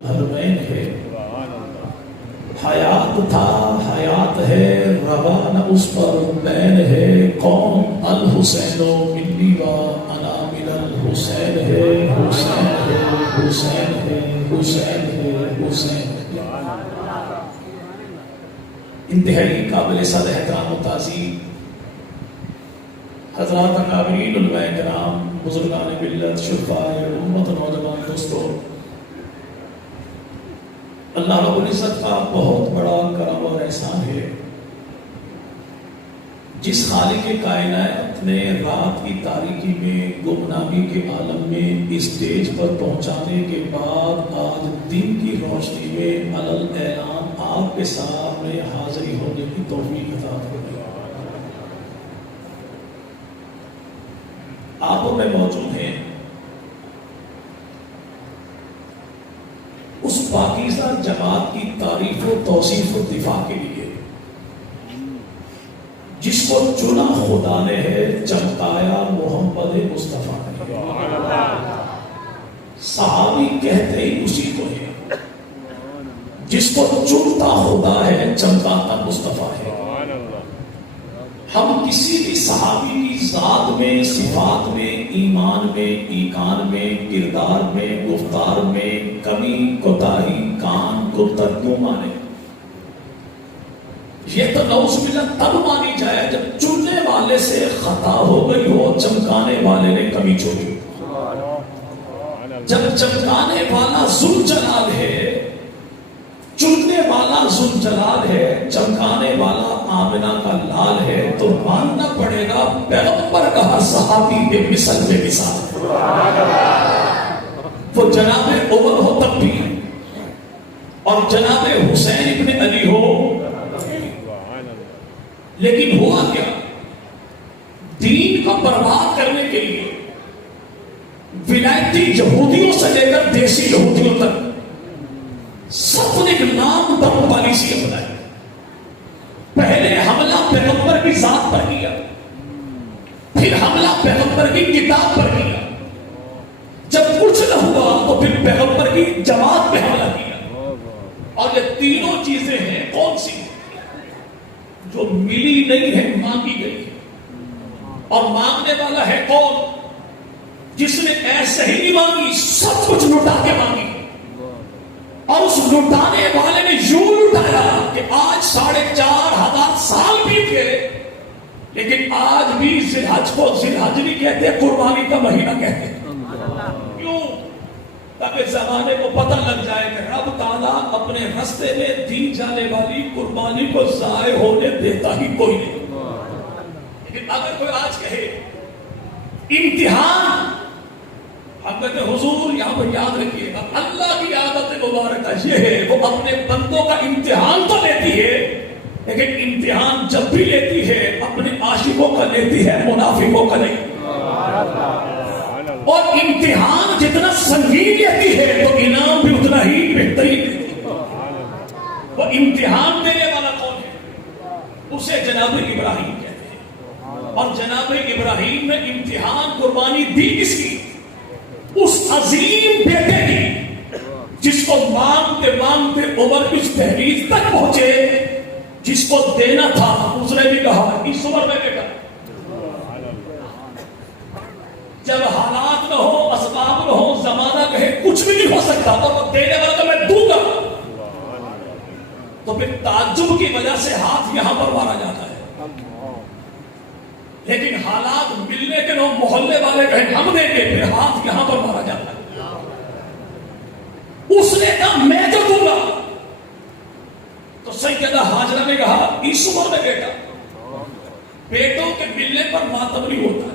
حرمین ہے، حیات تھا حیات ہے، روا نہ اس پر بین ہے، کون الحسین و منی و انا من الحسین ہے، حسین ہے حسین ہے حسین ہے حسین ہے۔ انتہائی قابل صد احترام و تعظیم حضرات اکابرین علماء کرام، بزرگان ملت، شرفائے امت، نوجوان دوستو، اللہ رب العزت کا بہت بڑا کرم اور احسان ہے جس خالق کائنات نے رات کی تاریکی میں، گمنامی کے عالم میں اسٹیج پر پہنچانے کے بعد آج دن کی روشنی میں علل اعلان آپ کے سامنے حاضری ہونے کی توفیق عطا فرمائی۔ آپ میں موجود ہیں اس پاکیزہ جماعت کی تعریف و توصیف و دفاع کے لیے جس کو چنا خدا نے ہے، چمکایا محمد مصطفیٰ نے۔ صحابی کہتے ہی اسی کو ہے جس کو چنتا خدا ہے، چمکاتا مصطفیٰ ہے۔ ہم کسی بھی صحابی کی ذات میں، صفات میں، ایمان میں، ایقان میں، کردار میں، گفتار میں کمی کوتاہی کان کو تردو مانے، یہ تو نعوذ باللہ تب مانی جائے جب چننے والے سے خطا ہو گئی ہو، چمکانے والے نے کمی چھوڑی۔ جب چمکانے والا ذوالجلال ہے، چننے والا ذوالجلال ہے، چمکانے والا آمنہ کا لال ہے، تو ماننا پڑے گا پیغمبر کا ہر صحابی بے مثل بے مثال۔ وہ جناب عمر ہو تب بھی، اور جناب حسین ابن علی ہو، لیکن ہوا کیا؟ دین کو برباد کرنے کے لیے ولایتی یہودیوں سے لے کر دیسی یہودیوں تک سب نے ایک نام بم پالیسی اپنائی۔ پہلے حملہ پیغمبر کی ذات پر کیا، پھر حملہ پیغمبر کی کتاب پر کیا، جب کچھ نہ ہوا تو پھر پیغمبر کی جماعت پہ حملہ کیا۔ اور یہ تینوں چیزیں ہیں کون سی؟ جو ملی نہیں ہے، مانگی گئی ہے۔ اور مانگنے والا ہے کون؟ جس نے ایسے ہی نہیں مانگی، سب کچھ لٹا کے مانگی، اور اس لٹانے والے نے یوں لٹایا کہ آج 4,500 سال بیت گئے، لیکن آج بھی ذی الحج کو ذی الحج نہیں کہتے، قربانی کا مہینہ کہتے۔ کیوں؟ تاکہ زمانے کو پتہ لگ جائے کہ رب تعالیٰ اپنے رستے میں دی جانے والی قربانی کو ضائع ہونے دیتا ہی کوئی نہیں۔ لیکن اگر کوئی آج کہے امتحان، ہم کہتے ہیں حضور یہاں پر یاد رکھیے گا، اللہ کی عادت مبارکہ یہ ہے، وہ اپنے بندوں کا امتحان تو لیتی ہے، لیکن امتحان جب بھی لیتی ہے اپنے عاشقوں کا لیتی ہے، منافقوں کا نہیں۔ اور امتحان جتنا سنگین لیتی ہے تو انعام بھی اتنا ہی بہترین دیتی ہے۔ وہ امتحان دینے والا کون ہے؟ اسے جناب ابراہیم کہتے ہیں۔ اور جناب ابراہیم نے امتحان قربانی دی کس کی؟ اس عظیم بیٹے کی جس کو مانگتے مانگتے عمر اس تحریر تک پہنچے، جس کو دینا تھا اس نے بھی کہا اس عمر میں بیٹا، جب حالات نہ ہو، اسباب نہ ہو، زمانہ کہے کچھ بھی نہیں ہو سکتا، اور وہ دینے والا تو میں دوں گا، تو پھر تعجب کی وجہ سے ہاتھ یہاں پر مارا جاتا ہے۔ لیکن حالات ملنے کے لوگ محلے والے کہیں ہم دیں گے، پھر ہاتھ یہاں پر مارا جاتا ہے۔ اس نے کہا میں جو دوں گا، تو سیدہ ہاجرہ نے کہا اس عمر میں بیٹا، بیٹوں کے ملنے پر ماتم نہیں ہوتا ہے،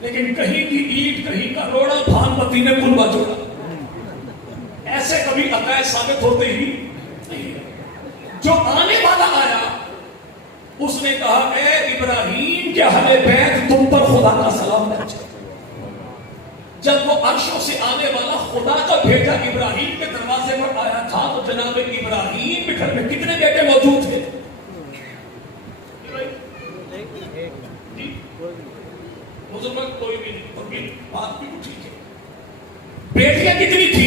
لیکن کہیں کی اینٹ کہیں کا روڑا، بھان متی نے کلبہ جوڑا، ایسے کبھی عقائد ثابت ہوتے ہی نہیں۔ جو آنے والا آیا اس نے کہا اے ابراہیم کے اہل بیت تم پر خدا کا سلام پہنچے۔ جب وہ عرشوں سے آنے والا خدا کا بھیجا ابراہیم کے دروازے پر آیا تھا تو جناب ابراہیم کے گھر میں کتنے بیٹے موجود تھے؟ کوئی بھی نہیں، بات بھی ٹھیک ہے۔ بیٹیاں کتنی تھی؟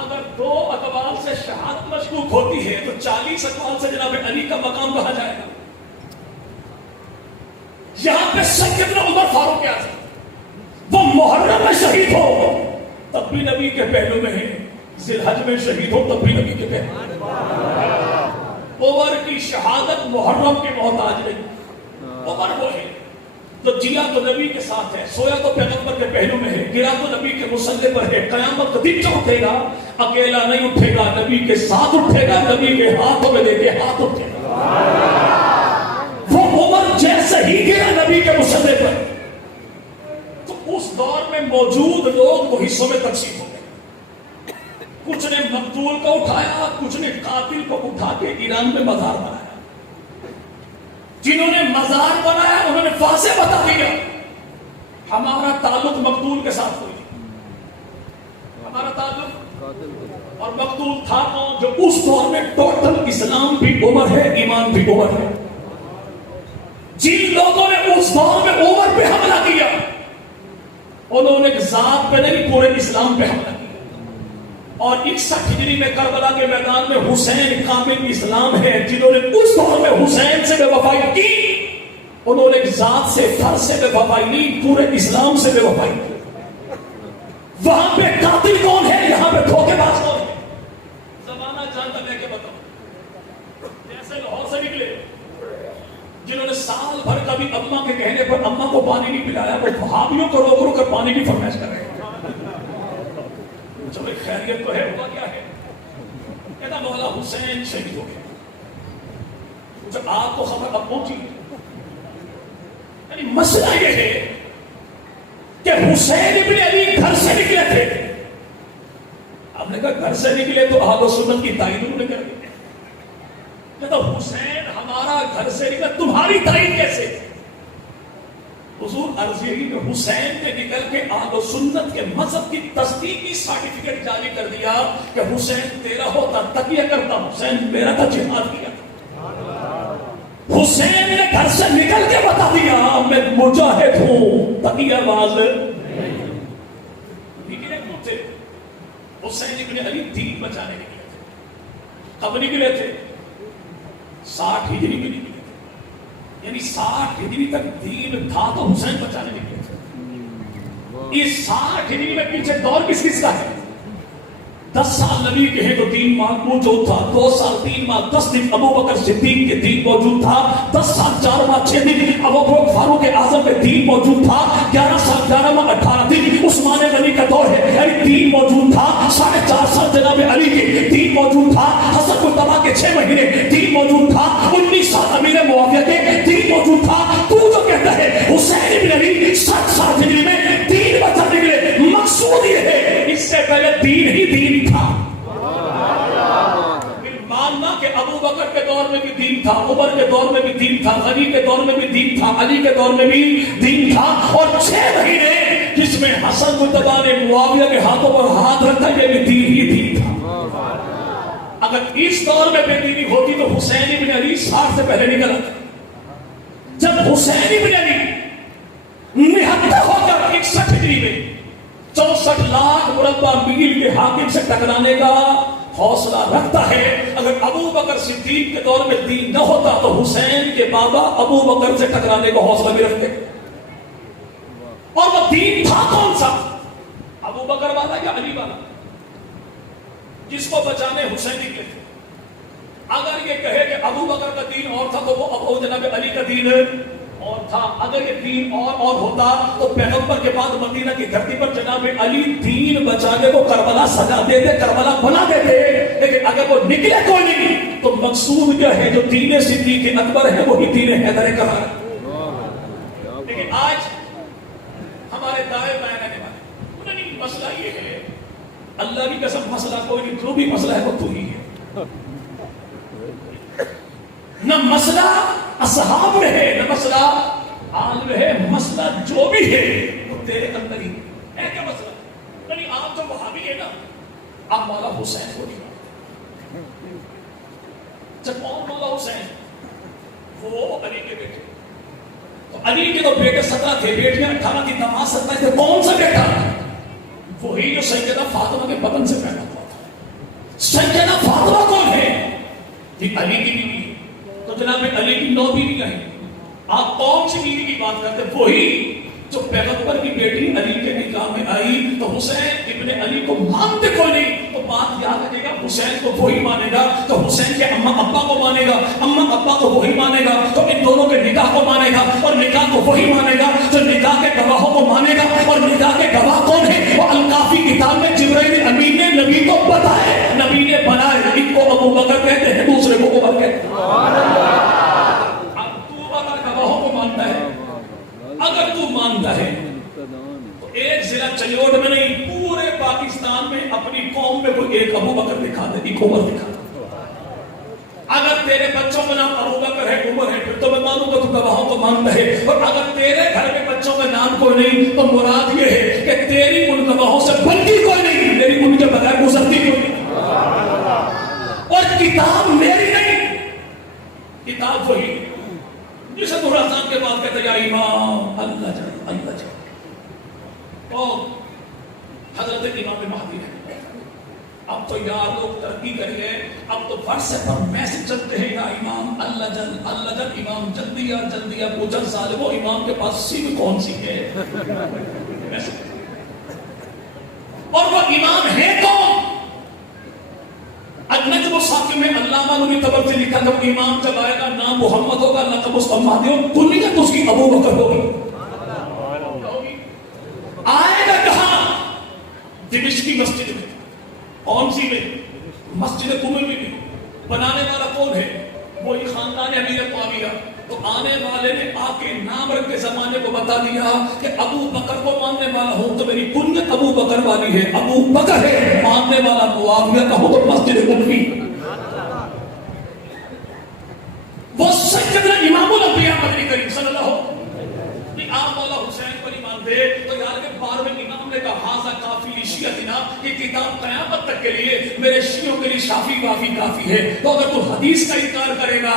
اگر 2 اقوال سے شہادت مشکوک ہوتی ہے تو 40 اقوال سے جناب علی کا مقام کہا جائے گا. یہاں پہ سیدنا عمر فاروق اعظم وہ محرم میں شہید ہو تب بھی نبی کے پہلو میں ہے, ذی الحج میں شہید ہو تب بھی نبی کے پہلو. عمر کی شہادت محرم کے محتاج نہیں. عمر وہ ہے تو جیا تو نبی کے ساتھ ہے, سویا تو پیغمبر کے پہلو میں ہے, گرا تو نبی کے مصلے پر ہے. قیامت کا دن جو اٹھے گا اکیلا نہیں اٹھے گا, نبی کے ساتھ اٹھے گا, نبی کے ہاتھوں میں لے کے ہاتھ اٹھے گا. وہ عمر جیسے ہی گرا نبی کے مصلے پر تو اس دور میں موجود لوگ وہ حصوں میں تقسیم ہو گئے. کچھ نے مقتول کو اٹھایا, کچھ نے قاتل کو اٹھا کے ایران میں مزار بنایا. جنہوں نے مزار بنایا انہوں نے واضح بتا دیا ہمارا تعلق مقتول کے ساتھ ہوئی, ہمارا تعلق. اور مقتول تھا کون؟ جو اس دور میں ٹوٹل اسلام بھی عمر ہے, ایمان بھی عمر ہے. جن لوگوں نے اس دور میں عمر پہ حملہ کیا انہوں نے ذات پہ نہیں پورے اسلام پہ حملہ کیا. اور 61 ہجری میں کربلا کے میدان میں حسین کامل اسلام ہے. جنہوں نے اس دور میں حسین سے بے وفائی کی انہوں نے ذات سے فرض سے بے وفائی نہیں, پورے اسلام سے بے وفائی کی. وہاں پہ قاتل کون ہے, یہاں پہ دھوکے باز کون ہے؟ زمانہ جانتا لے کے بتاؤ. جیسے لاہور سے نکلے جنہوں نے سال بھر کا بھی اماں کے کہنے پر اماں کو پانی نہیں پلایا, وہ وہابیوں کو روک روک کر پانی کی فرمائش کر رہے ہیں. چلو خیریت تو ہے, ہوا کیا ہے؟ کہتا مولا حسین شہید ہو گیا. جب آپ کو خبر اب پہنچی, یعنی مسئلہ یہ ہے کہ حسین ابن علی گھر سے نکلے تھے. آپ نے کہا گھر سے نکلے تو اہل سنت کی تائید انہوں نے کر دی. کہتا حسین ہمارا گھر سے نکلا, تمہاری تائید کیسے؟ حضور عرض یہی کہ حسین نے نکل کے اہل سنت کے مذہب کی تصدیقی سرٹیفکیٹ جاری کر دیا کہ حسین تیرا ہوتا تقیہ کرتا, حسین میرا تھا جہاد کیا تھا. حسین نے گھر سے نکل کے بتا دیا میں مجاہد ہوں, تقیہ باز نکلے کیوں تھے؟ حسین ابن علی دین بچانے نکلے تھے. کب نکلے تھے؟ 60 ہجری میں نکلے تھے. یعنی 60 ہجری تک دین تھا تو حسین بچانے نکلے تھے. اس 60 ہجری میں پیچھے دور کس کس کا ہے؟ 10 سال نبی کے ہیں تو دین موجود تھا, 2 سال 3 ماہ 10 دن ابو بکر صدیق کے دین موجود تھا, 10 سال 4 ماہ 6 دن ابو بکر فاروق اعظم کے دین موجود تھا, 11 سال 11 ماہ 18 دن عثمان غنی کا دور ہے, یعنی دین موجود تھا. 4.5 سال جناب علی کے دین موجود تھا, حسن مصطفیٰ کے 6 مہینے دین موجود تھا, 19 سال امیر معاویہ کے دین موجود تھا. تو جو کہتا ہے حسین ابن علی 60 سال ہجری میں دین بچانے کے لیے, مقصود یہ ہے اس سے پہلے دین ہی دین تھا. پھر ماننا کہ ابو بکر کے دور میں بھی دین تھا, عمر کے دور میں بھی دین تھا, غنی کے دور میں بھی دین تھا, علی کے دور میں بھی دین تھا. اور 6 مہینے جس میں حسن مصطفیٰ نے معاویہ کے ہاتھوں پر ہاتھ رکھا یہ بھی دین ہی دین تھا. اگر اس دور میں بے دینی ہوتی تو حسین ابن علی 60 سے پہلے نکل آتا. جب حسین ابن علی نہتہ ہو کر 61 ہجری میں 64 لاکھ مربع میل کے حاکم سے ٹکرانے کا حوصلہ رکھتا ہے, اگر ابو بکر صدیق کے دور میں دین نہ ہوتا تو حسین کے بابا ابو بکر سے ٹکرانے کا حوصلہ بھی رکھتے. اور وہ دین تھا کون سا؟ ابو بکر والا یا علی والا؟ جس کو بچانے حسین نکلے تھے. اگر یہ کہے کہ ابو بکر کا دین اور تھا تو وہ ابو جناب علی کا دین اور تھا. اگر یہ دین اور ہوتا تو پیغمبر کے بعد مدینہ کی دھرتی پر جناب علی دین بچانے کو کربلا سجا دیتے, کربلا بنا دیتے. لیکن اگر وہ نکلے کوئی نہیں تو مقصود کیا ہے؟ جو دین صدیق اکبر ہے وہی دین حیدر کرار ہے. لیکن آج ہمارے دائیں بائیں رہنے والے مسئلہ یہ ہے, اللہ کی قسم مسئلہ کوئی نہیں, جو بھی مسئلہ ہے وہ تو ہی ہے. نہ مسئلہ اصحاب میں ہے, نہ مسئلہ آل میں ہے, مسئلہ جو بھی ہے وہ تیرے اندر ہی ہے. کیا مسئلہ؟ یعنی آپ جو وہابی ہے نا, آپ مولا حسین کو نہیں مانتے. جب کون مولا حسین؟ وہ علی کے بیٹے. تو علی کے تو بیٹے 17 تھے, بیٹیاں 18 تھی, داماد 27 تھے. کون سا بیٹا؟ وہی جو سیدہ فاطمہ کے بدن سے پیدا ہوا تھا. سیدہ فاطمہ کون ہے؟ یہ علی کی بیوی. تو جناب علی کی 9 بیویاں ہیں. آپ کون سی بیوی کی بات کرتے؟ وہی جو پیغمبر کی بیٹی علی کے نکاح میں آئی تو حسین ابن علی کو مانتے کوئی نہیں. تو بات یاد رکھے گا، حسین کو وہی مانے گا تو حسین کے اما ابا کو مانے گا، اما ابا کو وہی مانے گا تو ان دونوں کے نکاح کو مانے گا، اور نکاح کو وہی مانے گا جو نکاح کے گواہوں کو مانے گا. اور نکاح کے گواہ کون ہے؟ وہ الکافی کتاب میں جبرائیل امین نے نبی کو بتائے، نبی نے بنائے. ایک کو ابو بکر کہتے ہیں، دوسرے کو عمر کہتے ہیں. اب تو اگر گواہوں کو مانتا ہے، اگر تو مانتا ہے تو ایک ضلع چلیوٹ میں نہیں، پورے پاکستان میں اپنی قوم میں کوئی ایک ابو بکر دکھا دے، ایک عمر دکھا دے. اگر تیرے بچوں کا نام ابو بکر ہے، عمر ہے، پھر تو میں مانوں گا تو گواہوں کو مانتا ہے. اور اگر تیرے گھر میں بچوں کا نام کوئی نہیں تو مراد یہ ہے کہ تیری ان گواہوں سے بنتی کوئی نہیں، میری ان کے بغیر گزرتی کوئی نہیں. اور کتاب میری نہیں، کتاب وہی جسے خراسان کے بعد کہتے یا امام اللہ جائے اللہ جائے. اور حضرت امام مہدی ہے. اب تو یار لوگ ترقی کریے، اب تو واٹس پر میسج چلتے ہیں یا امام اللہ جل امام جلدی یا جلدی یا پوچھا سال وہ امام کے پاس سیم کون سی ہے. اور وہ امام ہے کون؟ النجم الثاقب میں علامہ نوری طبر سے لکھا تھا وہ امام جب آئے گا نام محمد ہوگا، لقب اس کا مہدی ہوگا، کنیت اس کی ابو بکر ہوگی. آئے گا کہاں؟ دمشق کی مسجد میں. کون سی میں؟ مسجد قبوی میں. بنانے والا کون ہے؟ وہی خاندان امیر معاویہ. تو آنے والے نے آ کے نام رکھ کے زمانے کو بتا دیا کہ ابو بکر کو ماننے والا ہوں تو میری کنیت ابو بکر والی ہے، ابو بکر ہے. ماننے والا معاویہ کا ہو تو مسجد قبوی. وہ سیدنا امام الانبیاء نبی کریم صلی اللہ علیہ وسلم آپ مولا حسین کو نہیں مانتے تو یار کے 12ویں امام نے کہا ہاذا کافی شیعتنا، یہ کتاب قیامت تک کے لیے میرے شیعوں کے لیے شافی کافی کافی ہے. تو اگر تو حدیث کا انکار کرے گا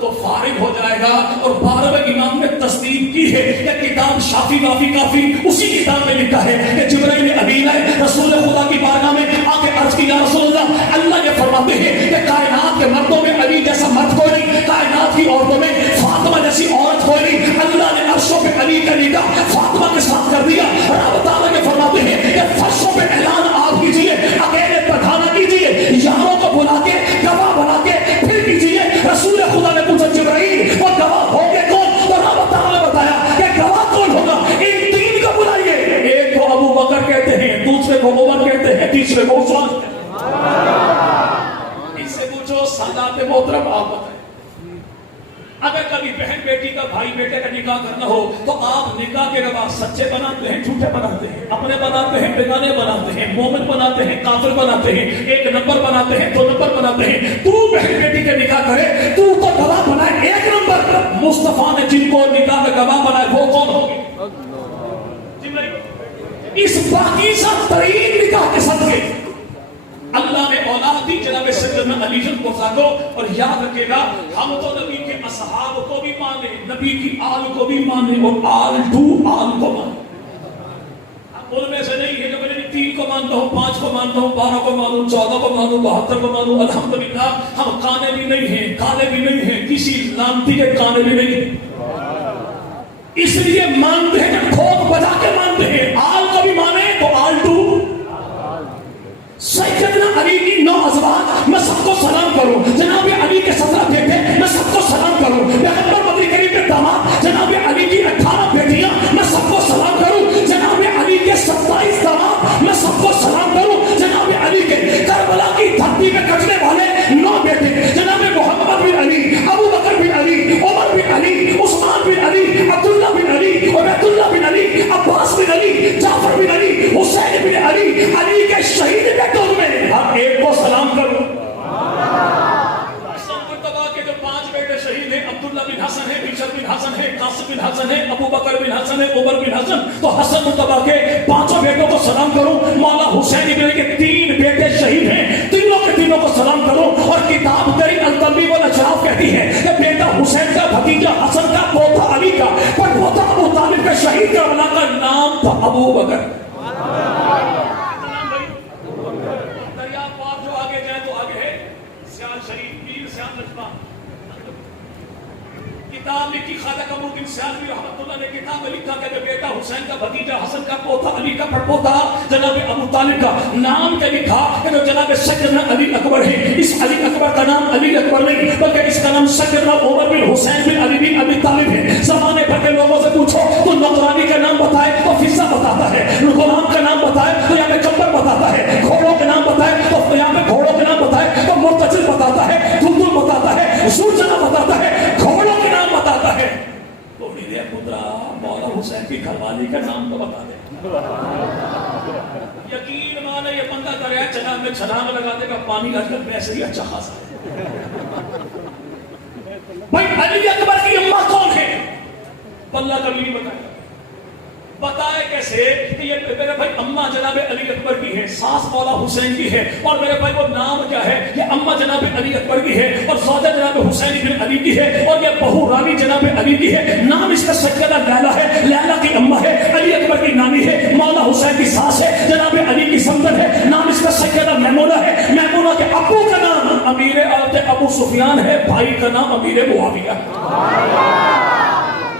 تو فارغ ہو جائے گا. اور 12ویں امام نے تصدیق کی ہے کہ کتاب شافی کافی کافی اسی کتاب میں لکھا ہے کہ جبرائیل امین ہے رسول خدا کی بارگاہ میں آ کے عرض کی یا رسول اللہ، اللہ یہ فرماتے ہیں کہ کائنات کے مردوں میں علی جیسا مرد کوئی نہیں، کائنات کی عورتوں میں فاطمہ جیسی عورت کوئی نہیں. اللہ نے عرشوں پہ علی کا نکاح فاطمہ کے ساتھ کر دیا. رب تعالیٰ کے فرماتے ہیں کہ فرشوں پہ اعلان آپ کیجئے، اکیلے پٹھانا کیجئے، یاروں کو بلا کے گواہ بنا کے پھر کیجئے. رسول خدا نے پوچھا جبرائیل وہ گواہ ہوگے کون؟ تو رب تعالیٰ نے بتایا کہ گواہ کون ہوگا؟ ان 3 کو بلائیے. ایک کو ابو بکر کہتے ہیں، دوسرے کو عمر کہتے ہیں، تیسرے کو عثمان کہتے ہیں. اس سے پوچھو سادات محترم آپ بتائیں، اگر کبھی بہن بیٹی کا بھائی بیٹے کا نکاح کرنا ہو تو آپ نکاح کے گواہ سچے بناتے ہیں جھوٹے بناتے ہیں، اپنے بناتے ہیں بیگانے بناتے ہیں، مومن بناتے ہیں کافر بناتے ہیں، 1 نمبر بناتے ہیں 2 نمبر بناتے ہیں. تو بہن بیٹی کے نکاح کرے تو گواہ بنائے 1 نمبر. مصطفیٰ نے جن کو نکاح کا گواہ بنائے وہ کون ہوگی؟ اس پاکیزہ ترین نکاح کے صدقے اللہ نے اولاد دی جناب سیدنا علی مرتضیٰ کو. اور یاد رکھے گا ہم تو نبی کے اصحاب کو بھی مانے، نبی کی آل کو بھی مانے، اور آل ٹو آل کو مانے. ان میں سے نہیں ہے جو میں 3 کو مانتا ہوں، 5 کو مانتا ہوں، 12 کو مانوں، 14 کو مانوں، 72 کو مانوں. الحمدللہ ہم کانے بھی نہیں ہیں، کالے بھی نہیں ہیں، کسی لانتی کے کانے بھی نہیں ہیں. اس لیے مانتے ہیں کہ کھوک بجا کے مانتے ہیں. آل کو بھی مانے تو آل ٹو. سیدنا علی کی 9 ازواج میں سب کو سلام کروں، جناب علی کے 17 بیٹے میں سب کو سلام کروں، پیغمبر نبی کریم کے داماد جناب علی کی 18 بیٹیاں میں سب کو سلام کروں، جناب علی کے 27 داماد میں سب کو سلام کروں، جناب علی کے کربلا کی دھرتی میں کٹنے والے 9 بیٹے جناب محمد بن علی، ابو بکر بن علی، عمر بن علی، عثمان بن علی، عبداللہ بن علی، عبید اللہ بن علی، عباس بن علی، جعفر بن علی، حسین بن علی، علی کے شہید بیٹوں میں ہر ایک کو سلام کروں. کے جو 5 بیٹے شہید ہیں، عبداللہ بن حسن ہے، بشر بن حسن ہے، قاسم بن حسن ہے، ابو بکر بن حسن ہے، عمر بن حسن. تو حسن مرتضیٰ کے 5 بیٹوں کو سلام کروں. مولا حسین ابن علی کے 3 بیٹے شہید ہیں، تینوں کے تینوں کو سلام کروں. اور کتاب تری التنبیہ والاشراف کہتی ہے کہ بیٹا حسین کا بھتیجا حسن کا پوتا علی کا پر پوتا ابو طالب کا شہید کربلا کا نام تھا ابو بکر. سیال شریف پیر سیال لجپا کتاب لکھی خواجہ قمرالدین سیالوی رحمۃ اللہ نے کتاب لکھا کہ بیٹا حسین کا بھتیجا حسن کا پوتا علی کا پڑپوتا جناب ابو طالب کا نام کیا لکھا کہ جو جناب سیدنا علی اکبر ہے. اس علی اکبر کا نام علی اکبر نہیں بلکہ اس کا نام سیدنا عمر بن حسین بن علی بن ابی طالب ہے. زمانے بھر کے لوگوں سے پوچھو تو نوکرانی کا نام بتائے تو فضہ بتاتا ہے, غلام کا نام بتائے تو یہاں پہ کمبر بتاتا ہے, گھوڑوں کے نام بتائے تو یہاں پہ گھوڑوں کے نام بتائے تو مرتجل بتاتا ہے, دلدل بتاتا ہے, زوجنا بتاتا ہے, گھوڑوں کے نام بتاتا ہے. تو میرے پترا مولا حسین کی گھر والی کا نام تو بتا دے. یقین مانے یہ بندہ دریا چناب میں چھلانگ لگا دے گا, پانی آج کل ویسے ہی اچھا خاصا ہے. بھائی علی اکبر کی اماں کون ہے؟ اللہ کبھی نہیں بتائے. بتائے کیسے کہ یہ میرے بھائی اماں جناب علی اکبر کی ہے, ساس مولا حسین کی ہے, اور میرے بھائی وہ نام کیا ہے؟ یہ اماں جناب علی اکبر کی ہے, اور زوجہ جناب حسین بن علی کی ہے, اور یہ بہو رانی جناب علی کی ہے. نام اس کا سیدہ لیلا ہے, لیلا کی اماں ہے, علی اکبر کی نانی ہے, مولا حسین کی ساس ہے, جناب علی کی سمندر ہے. نام اس کا سیدہ میمونہ ہے, میمونہ کے ابو کا نام امیر ابو سفیان ہے, بھائی کا نام امیر معاویہ.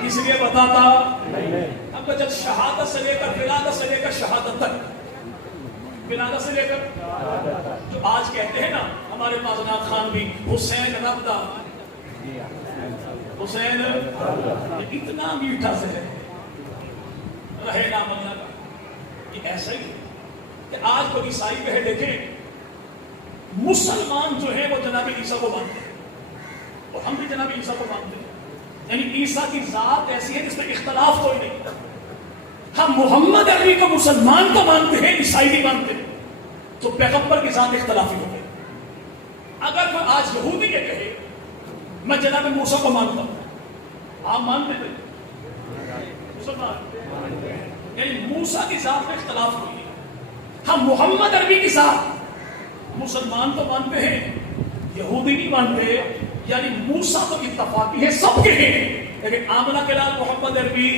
اس لیے بتاتا جب شہادت سے لے کر ولادت سے لے کر شہادت تک, ولادت سے لے کر جو آج کہتے ہیں نا ہمارے مازنات خان بھی حسین ربدہ, حسین اتنا میٹھا سے ہے رہے نام اللہ کا. یہ ایسا ہی ہے کہ آج کو عیسائی کہے دیکھیں مسلمان جو ہے وہ جناب عیسیٰ کو مانتے ہیں اور ہم بھی جناب عیسیٰ کو مانتے ہیں. یعنی عیسیٰ کی ذات ایسی ہے جس میں اختلاف کوئی نہیں. ہم محمد عربی کو مسلمان تو مانتے ہیں, عیسائی نہیں مانتے. تو پیغمبر کے ساتھ اختلافی ہو گئے. اگر کوئی آج یہودی یہ کہے میں جناب موسیٰ کو مانتا ہوں, آپ مانتے تھے مسلمان, یعنی موسیٰ کی ذات میں اختلاف ہوئی ہے. ہم محمد عربی کی ذات مسلمان تو مانتے ہیں, یہودی نہیں مانتے. یعنی موسیٰ تو اتفاقی ہے, سب کے ہیں, لیکن آمنہ کے لال محمد عربی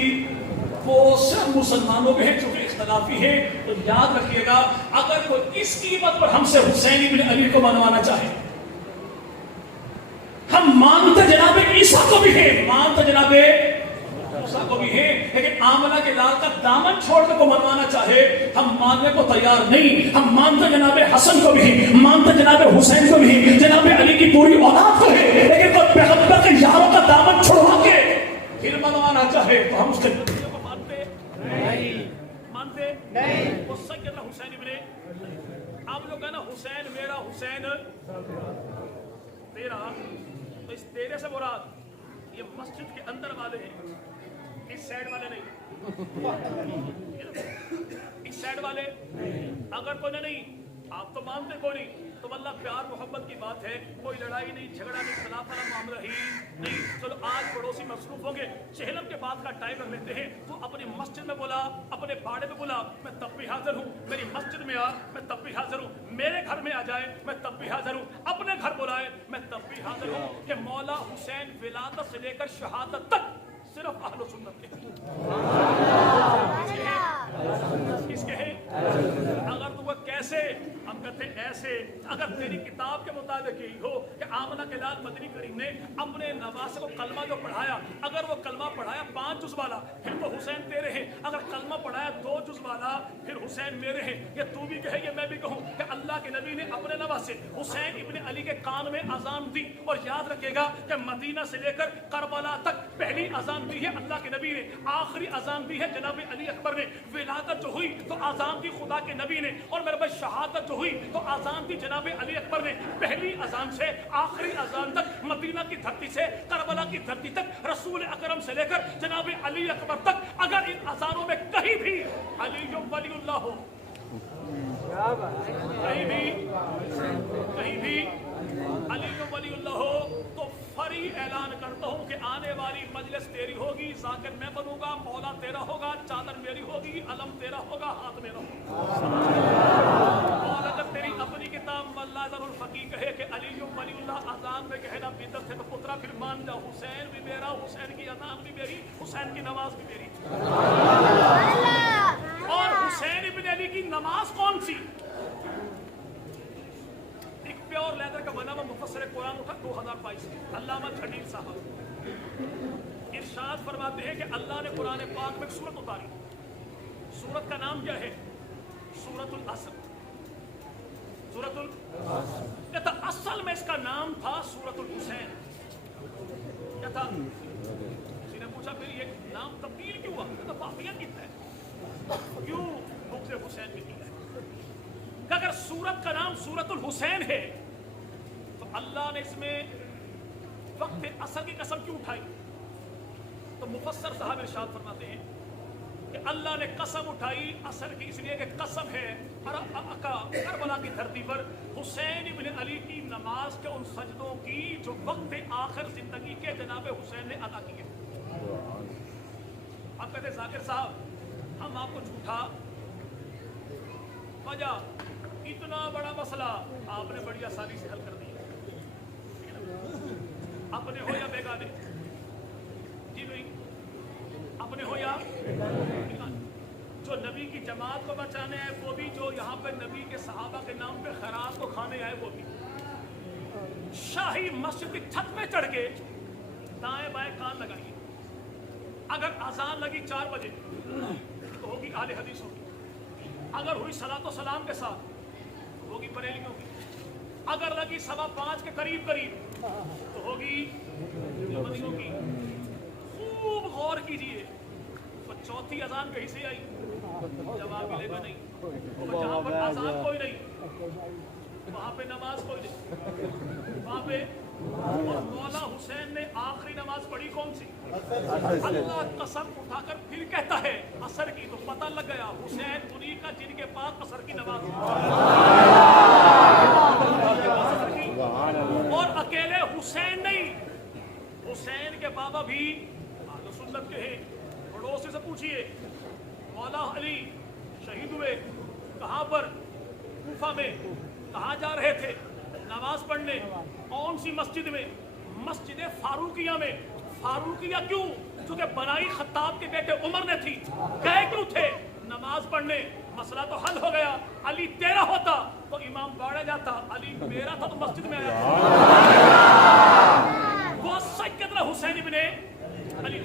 وہ صرف مسلمانوں کے ہیں چونکہ اختلافی ہے. تو یاد رکھیے گا اگر کوئی اس قیمت پر ہم سے حسین ابن علی کو منوانا چاہے, ہم مانتے جناب عیسیٰ کو بھی ہیں, مانتے جناب موسیٰ کو بھی ہیں, لیکن آمنہ کے لال کا دامن چھوڑ کے کو منوانا چاہے ہم ماننے کو تیار نہیں. ہم مانتے جناب حسن کو بھی ہیں, مانتے جناب حسین کو بھی ہیں, جناب علی کی پوری اولاد کو ہے, لیکن کوئی پیغمبر کے یاروں کا دامن چھڑوا کے پھر منوانا چاہے تو ہم اس کے مانتے نہیں. وہ سیدنا حسین ابن, آپ لوگ کہنا حسین میرا حسین تیرا, تو اس تیرے سے مراد یہ مسجد کے اندر والے ہیں, اس سائڈ والے نہیں, اس سائڈ والے. اگر کوئی نہیں آپ تو مانتے کوئی نہیں تو اللہ پیار محبت کی بات ہے, کوئی لڑائی نہیں, جھگڑا نہیں, خلاف والا معاملہ ہی نہیں. چلو آج پڑوسی مصروف ہوں گے, چہلم کے بعد کا ٹائم رکھ لیتے ہیں. تو اپنی مسجد میں بولا, اپنے باڑے میں بولا, میں تب بھی حاضر ہوں. میری مسجد میں آ, میں تب بھی حاضر ہوں. میرے گھر میں آ جائے, میں تب بھی حاضر ہوں. اپنے گھر بلائے, میں تب بھی حاضر ہوں. کہ مولا حسین ولادت سے لے کر شہادت تک صرف اہل سنت کے کس کے ہیں. اگر تو وہ کیسے, ہم کہتے ہیں ایسے. اگر تیری کتاب کے مطابق یہی ہو کہ آمنہ کے لال مدنی کریم نے اپنے نواسے کو کلمہ جو پڑھایا, اگر وہ کلمہ پڑھایا 5 جز والا پھر تو حسین تیرے ہیں, اگر کلمہ پڑھایا 2 جز والا پھر حسین میرے ہیں. یہ تو بھی کہے, یہ میں بھی کہوں کہ اللہ کے نبی نے اپنے نواسے حسین ابن علی کے کان میں اذان دی. اور یاد رکھے گا کہ مدینہ سے لے کر کربلا تک پہلی اذان دی ہے اللہ کے نبی نے, آخری اذان دی ہے جناب علی اکبر نے. ولادت جو ہوئی تو اذان دی خدا کے نبی نے, اور میرے بھائی شہادت جو ہوئی تو اذان دی جناب علی اکبر نے. پہلی اذان سے آخری اذان تک, مدینہ کی دھرتی سے کربلا کی دھرتی تک, رسول اکرم سے لے کر جناب علی اکبر تک, اگر ان اذانوں میں کہیں بھی علی ولی اللہ ہو, کہیں بھی علی ولی اللہ ہو, تو فری اعلان کرتا ہوں کہ آنے والی مجلس تیری ہوگی, ذاکر میں بنوں گا, مولا تیرا ہوگا, چادر میری ہوگی, علم تیرا ہوگا, ہاتھ میرا ہوگا. اور اگر تیری اپنی کتاب اللہ ذر الفقی کہے کہ علی ولی اللہ اذان میں کہنا بدعت ہے تو پترا پھر مان جا, حسین بھی میرا, حسین کی اذان بھی میری, حسین کی نماز بھی میری. اور حسین ابن علی کی نماز کون سی؟ ایک پیور لیدر کا بنا ہوا مفصل 2022 علامہ جھنڈیر صاحب ارشاد فرماتے ہیں کہ اللہ نے قرآن پاک میں ایک سورت اتاری. سورت کا نام کیا ہے؟ سورت العصر. سورت العصر. اصل میں اس کا نام تھا سورت الحسین. کیا تھا؟ کسی نے پوچھا پھر یہ نام تبدیل کیوں ہوا؟ تو واقعیت کتنا ہے کیوں بغض حسین میں کی ہے کہ اگر سورت کا نام سورت الحسین ہے تو اللہ نے اس میں وقت عصر کی قسم کیوں اٹھائی؟ تو مفسر صاحب ارشاد فرماتے ہیں کہ اللہ نے قسم اٹھائی عصر کی اس لیے کہ قسم ہے کربلا کی دھرتی پر حسین ابن علی کی نماز کے ان سجدوں کی جو وقت آخر زندگی کے جناب حسین نے ادا کیے. اب کہتے ذاکر صاحب ہم آپ کو جھوٹا وجہ اتنا بڑا مسئلہ آپ نے بڑی آسانی سے حل کر دیا. اپنے ہو یا بیگانے؟ جی بھائی اپنے ہو یا جو نبی کی جماعت کو بچانے آئے وہ بھی, جو یہاں پہ نبی کے صحابہ کے نام پہ خیرات کو کھانے آئے وہ بھی. شاہی مسجد کی چھت پہ چڑھ کے دائیں بائیں کان لگائیے. اگر اذان لگی 4 بجے تو ہوگی اہل حدیث ہوگی. اگر ہوئی صلاۃ و سلام کے ساتھ تو ہوگی بریلیوں کی. اگر لگی 5:15 کے قریب تو ہوگی دیوبندیوں کی. خوب غور کیجئے. تو چوتھی اذان کہیں سے آئی؟ جواب ملے گا نہیں. جہاں پر اذان کوئی نہیں وہاں پہ نماز کوئی نہیں. وہاں پہ اور مولا حسین نے آخری نماز پڑھی کون سی؟ اللہ قسم اٹھا کر پھر کہتا ہے عصر کی. تو پتہ لگ گیا حسین انہی کا جن کے پاس عصر کی نماز اور اکیلے حسین نہیں, حسین کے بابا بھی اہل سنت کے ہیں. پڑوسی سے پوچھئے مولا علی شہید ہوئے کہاں پر؟ کوفہ میں. کہاں جا رہے تھے نماز پڑھنے؟ کون سی مسجد میں؟ مسجد فاروقیہ میں. فاروقیہ کیوں؟ کیونکہ بنائی خطاب کے بیٹے عمر نے تھی. گئے کیوں تھے؟ نماز پڑھنے. مسئلہ تو حل ہو گیا. علی تیرا ہوتا تو امام باڑے جاتا, علی میرا تھا تو مسجد میں آیا. وہ سیدنا حسین ابن علی.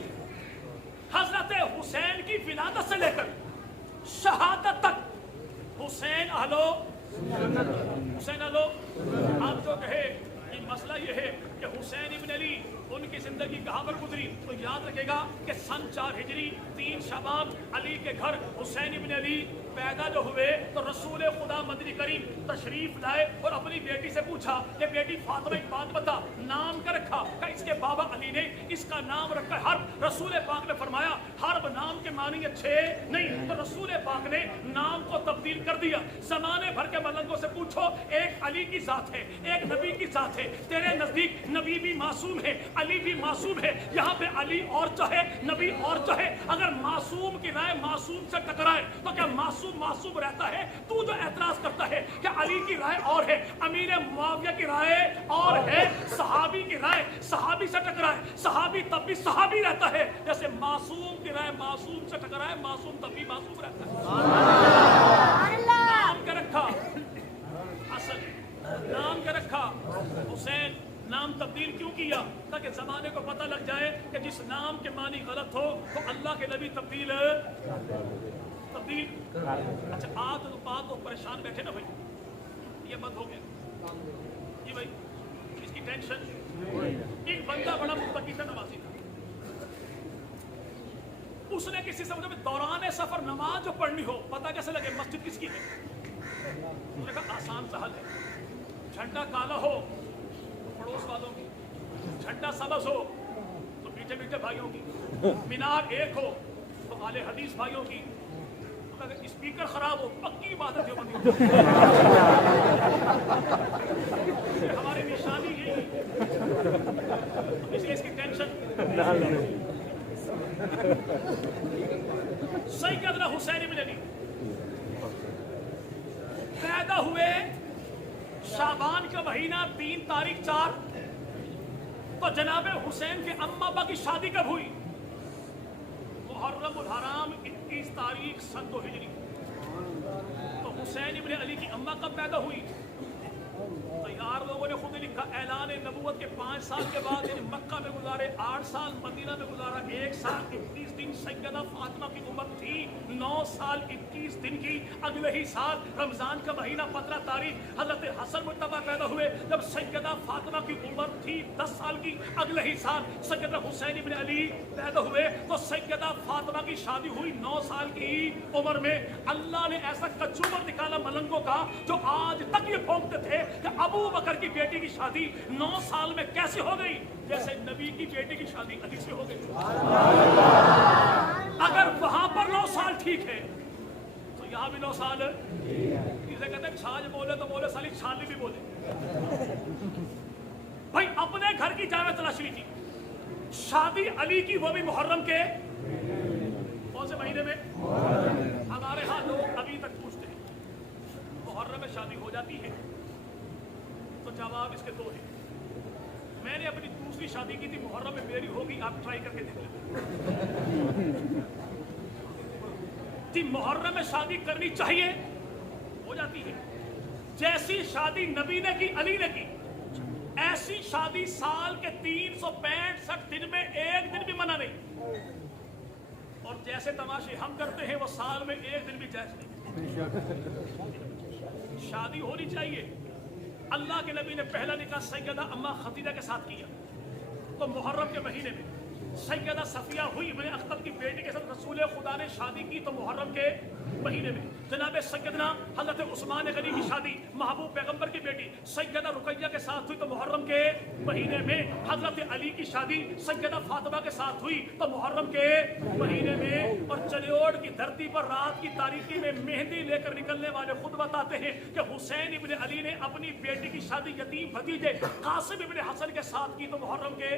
حضرت حسین کی ولادت سے لے کر شہادت تک حسین اہلو حسین اہلو. آپ جو کہے یہ مسئلہ یہ ہے کہ حسین ابن علی ان کی زندگی کہاں پر گزری, تو یاد رکھے گا کہ سن 4 ہجری 3 شعبان علی کے گھر حسین ابن علی پیدا جو ہوئے تو رسول خدا مدنی کریم تشریف لائے اور اپنی بیٹی سے پوچھا کہ بیٹی فاطمہ ایک بات بتا, نام کیا رکھا؟ کہ اس کے بابا علی نے اس کا نام رکھا حرب. رسول پاک نے فرمایا حرب نام کے معنی اچھے نہیں, تو رسول پاک نے نام کو تبدیل کر دیا. زمانے بھر کے ملنگوں سے پوچھو, ایک علی کی ذات ہے, ایک نبی کی ذات ہے. تیرے نزدیک نبی بھی معصوم ہے, علی بھی معصوم ہے. یہاں پہ علی اور چاہے نبی اور چاہے, اگر معصوم کی رائے معصوم سے ٹکرائے تو کیا معصوم رہتا ہے؟ تو جو اعتراض کرتا ہے کہ علی کی رائے اور ہے, امیر معاویہ کی رائے اور ہے, صحابی کی رائے صحابی سے ٹکرائے, صحابی تب بھی صحابی رہتا ہے. جیسے معصوم کی رائے معصوم سے ٹکرائے, معصوم تب بھی معصوم رہتا ہے. نام کیا رکھا؟ اصل نام کیا رکھا؟ حسین. نام تبدیل کیوں کیا؟ تاکہ زمانے کو پتہ لگ جائے کہ جس نام کے معنی غلط ہو تو اللہ کے نبی تبدیل. اچھا آپ تو پریشان بیٹھے نا بھائی, یہ بند ہو گیا جی بھائی, اس کی ٹینشن. ایک بندہ بڑا متقی تھا, نمازی تھا. اس نے کسی سے مجھے دوران سفر نماز جو پڑھنی ہو پتہ کیسے لگے مسجد کس کی ہے؟ اس نے کہا آسان سہل ہے. جھنڈا کالا ہو تو پڑوس والوں کی, جھنڈا سبز ہو تو میٹھے میٹھے بھائیوں کی, مینار ایک ہو تو اہل حدیث بھائیوں کی. اگر اسپیکر خراب ہو پکی بات ہے ہماری نشانی یہی, اس کی ٹینشن. صحیح کہہ رہا حسین ابن علی پیدا ہوئے شعبان کا مہینہ 3 تاریخ 4. تو جناب حسین کے اما ابا کی شادی کب ہوئی؟ محرم الحرام 21 تاریخ سن 2 ہجری. تو حسین ابن علی کی اما کب پیدا ہوئی؟ تو یار لوگوں نے خود ہی لکھا اعلان نبوت کے 5 سال کے بعد یعنی مکہ میں گزارے 8 سال مدینہ میں گزارا 1 سال 21 دن سیدہ فاطمہ کی عمر تھی 9 سال 21 دن کی اگلے ہی سال رمضان کا مہینہ 15 تاریخ حضرت حسن مجتبیٰ پیدا ہوئے جب سیدہ فاطمہ کی عمر تھی 10 سال کی اگلے ہی سال سیدنا حسین ابن علی پیدا ہوئے تو سیدہ فاطمہ کی شادی ہوئی 9 سال کی عمر میں اللہ نے ایسا کچوبر نکالا ملنگوں کا جو آج تک یہ پھونکتے تھے کہ ابو بکر کی بیٹی کی شادی 9 سال میں کیسے ہو گئی جیسے نبی کی بیٹی کی شادی علی سے ہو گئی اگر وہاں پر 9 سال ٹھیک ہے تو یہاں بھی 9 سال اسے کہتے ہیں چھاج بولے تو بولے سالی چھالی بھی بولے بھائی اپنے گھر کی جامع تلاش لی تھی شادی علی کی وہ بھی محرم کے کون سے مہینے میں ہمارے ہاں لوگ ابھی تک پوچھتے ہیں محرم میں شادی ہو جاتی ہے تو جواب اس کے 2 ہیں میں نے اپنی دوسری شادی کی تھی محرم میں میری ہوگی آپ ٹرائی کر کے دیکھ لیں جی محرم میں شادی کرنی چاہیے ہو جاتی ہے جیسی شادی نبی نے کی علی نے کی ایسی شادی سال کے 365 دن میں 1 دن بھی منع نہیں اور جیسے تماشے ہم کرتے ہیں وہ سال میں 1 دن بھی جائز نہیں شادی ہونی چاہیے اللہ کے نبی نے پہلا نکاح سیدہ اماں خدیجہ کے ساتھ کیا تو محرم کے مہینے میں سیدہ صفیہ ہوئی ابن اختر کی بیٹی کے ساتھ رسول خدا نے شادی کی تو محرم کے مہینے میں جناب سیدنا حضرت عثمان غنی کی شادی محبوب پیغمبر کی بیٹی سیدہ رقیہ کے ساتھ ہوئی تو محرم کے مہینے میں حضرت علی کی شادی سیدہ فاطمہ کے ساتھ ہوئی تو محرم کے مہینے میں اور چلیوڑ کی دھرتی پر رات کی تاریکی میں مہندی لے کر نکلنے والے خود بتاتے ہیں کہ حسین ابن علی نے اپنی بیٹی کی شادی یتیم بھتیجے قاسم ابن حسن کے ساتھ کی تو محرم کے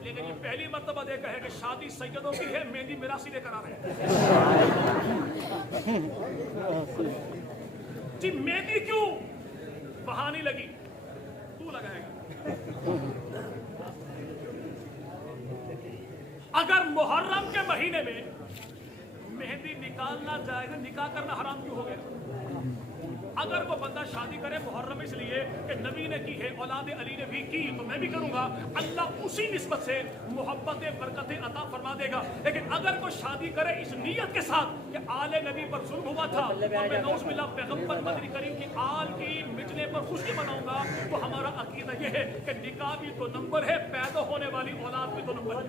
لیکن یہ پہلی مرتبہ دیکھا ہے کہ شادی سیدوں کی ہے مہندی میراثی لے کر آ رہے ہیں جی مہندی کیوں بہانی لگی تو لگائے گا اگر محرم کے مہینے میں مہندی نکالنا جائز نکاح کرنا حرام کیوں ہو گیا اگر وہ بندہ شادی کرے محرم اس لیے کہ نبی نے کی ہے اولاد علی نے بھی کی تو میں بھی کروں گا اللہ اسی نسبت سے محبت برکت عطا فرما دے گا لیکن اگر کوئی شادی کرے اس نیت کے ساتھ کہ آل نبی پر ظلم ہوا تھا اور میں نعوذ باللہ پیغمبر مدنی کریم کی آل کی مٹنے پر خوشی مناؤں گا تو ہمارا عقیدہ یہ ہے کہ نکاح بھی تو نمبر ہے پیدا ہونے والی اولاد بھی تو نمبر ہے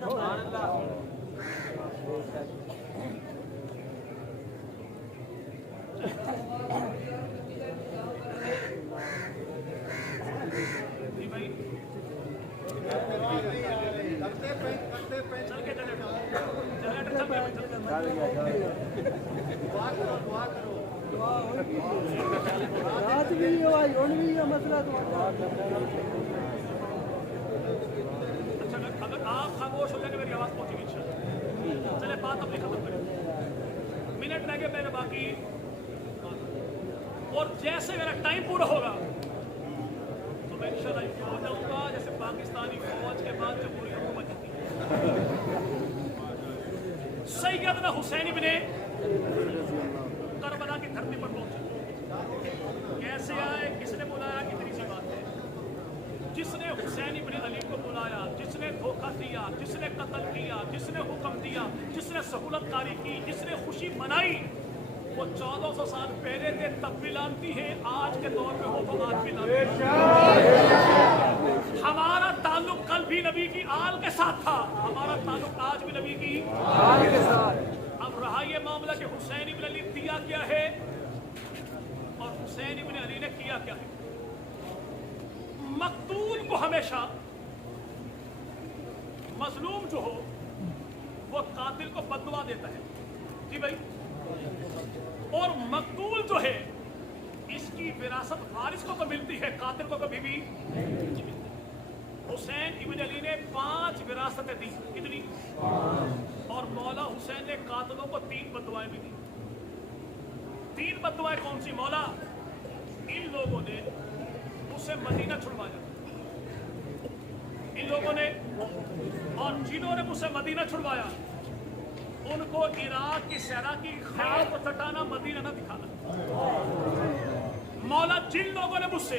اگر آپ خاموش ہو جائیں گے میری آواز پہنچے گی انشاءاللہ چلے بات اپنی ختم کریں منٹ رہ گئے میرے باقی اور جیسے میرا ٹائم پورا ہوگا تو میں انشاءاللہ یہ ہو جاؤں گا جیسے پاکستانی فوج کے بعد جمہوری حکومت ہوتی ہے سیدنا حسین ابن کربلا کی دھرتی پر پہنچے کیسے آئے کس نے بلایا کتنی سی بات ہے جس نے حسین ابن علی کو بلایا جس نے دھوکہ دیا جس نے قتل کیا جس نے حکم دیا جس نے سہولت کاری کی جس نے خوشی منائی وہ 1400 سال پہلے تھے تب بھی لانتی ہیں آج کے دور میں ہو تو آج بھی لانتی ہمارا تعلق کل بھی نبی کی آل کے ساتھ تھا ہمارا تعلق آج بھی نبی کی آل کے ساتھ اب رہا یہ معاملہ کہ حسین ابن علی دیا کیا ہے اور حسین ابن علی نے کیا کیا ہے مقتول کو ہمیشہ مظلوم جو ہو وہ قاتل کو بددعا دیتا ہے جی بھائی اور مقتول جو ہے اس کی وراثت وارث کو تو ملتی ہے قاتل کو کبھی بھی نہیں ملتی حسین ابن علی نے 5 وراثتیں دی کتنی اور مولا حسین نے قاتلوں کو 3 بددعائیں بھی دی 3 بددعائیں کون سی مولا ان لوگوں نے اسے مدینہ چھڑوایا ان لوگوں نے اور جنہوں نے اسے مدینہ چھڑوایا ان کو عراق کی صحرا کی خیال کو چٹانا مدینہ نہ دکھانا مولا جن لوگوں نے مجھ سے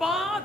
5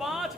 5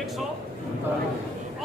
100।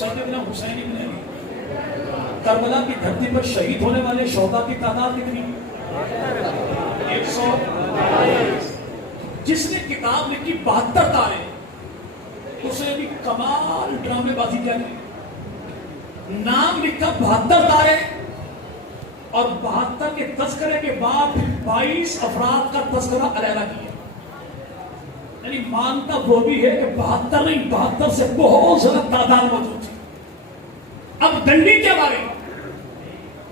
سیدنا حسین ابن علی کربلا کی دھرتی پر شہید ہونے والے شہداء کی تعداد کتنی؟ 100۔ جس نے کتاب لکھی 72 تارے، اسے بھی کمال ڈرامے بازی کیا نہیں، نام لکھا 72 تارے اور 72 کے تذکرے کے بعد 22 افراد کا تذکرہ علیحدہ کیا، یعنی مانتا وہ بھی ہے کہ 72 نہیں 72 سے بہت زیادہ تعداد موجود تھی۔ اب ڈنڈی کے بارے میں